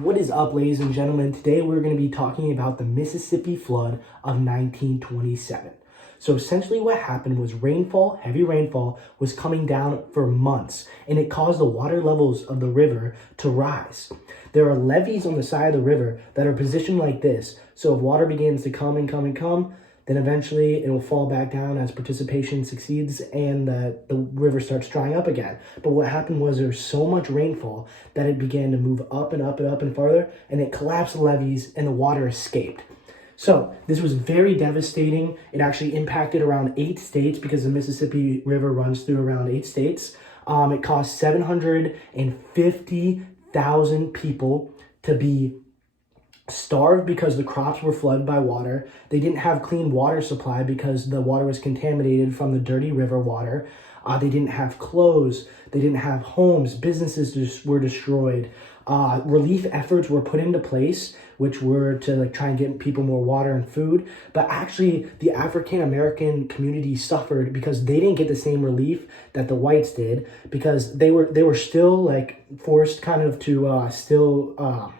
What is up, ladies and gentlemen? Today we're going to be talking about the Mississippi flood of 1927. So essentially what happened was heavy rainfall was coming down for months, and it caused the water levels of the river to rise. There are levees on the side of the river that are positioned like this. So if water begins to come and come and come, then eventually it will fall back down as precipitation succeeds and the river starts drying up again. But what happened was there was so much rainfall that it began to move up and up and up and farther, and it collapsed the levees and the water escaped. So this was very devastating. It actually impacted around 8 states because the Mississippi River runs through around 8 states. It caused 750,000 people to be starved because the crops were flooded by water. They didn't have clean water supply because the water was contaminated from the dirty river water. They didn't have clothes. They didn't have homes. Businesses were destroyed. Relief efforts were put into place, which were to try and get people more water and food. But actually, the African American community suffered because they didn't get the same relief that the whites did, because they were still forced kind of to still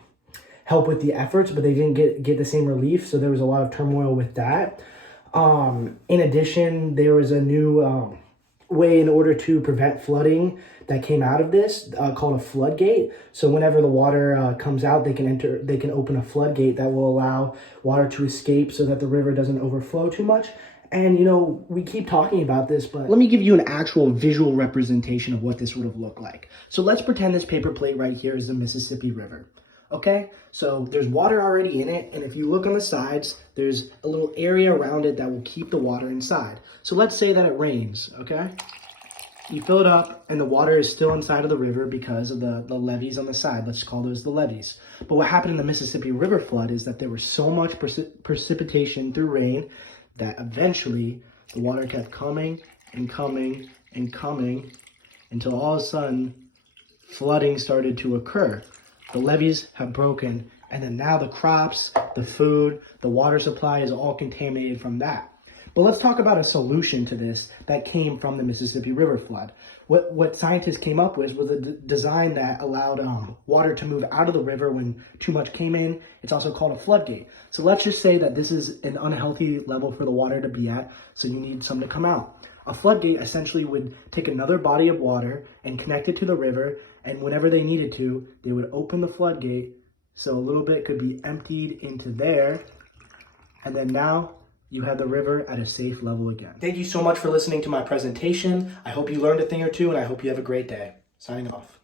help with the efforts, but they didn't get the same relief. So there was a lot of turmoil with that. In addition, there was a new way in order to prevent flooding that came out of this called a floodgate. So whenever the water comes out, they can open a floodgate that will allow water to escape so that the river doesn't overflow too much. And we keep talking about this, but let me give you an actual visual representation of what this would have looked like. So let's pretend this paper plate right here is the Mississippi River. Okay, so there's water already in it, and if you look on the sides, there's a little area around it that will keep the water inside. So let's say that it rains, okay? You fill it up, and the water is still inside of the river because of the levees on the side. Let's call those the levees. But what happened in the Mississippi River flood is that there was so much precipitation through rain that eventually the water kept coming and coming and coming until all of a sudden flooding started to occur. The levees have broken, and then now the crops, the food, the water supply is all contaminated from that. But let's talk about a solution to this that came from the Mississippi River flood. What scientists came up with was a design that allowed water to move out of the river when too much came in. It's also called a floodgate. So let's just say that this is an unhealthy level for the water to be at, so you need some to come out. A floodgate essentially would take another body of water and connect it to the river, and whenever they needed to, they would open the floodgate so a little bit could be emptied into there, and then now you have the river at a safe level again. Thank you so much for listening to my presentation. I hope you learned a thing or two, and I hope you have a great day. Signing off.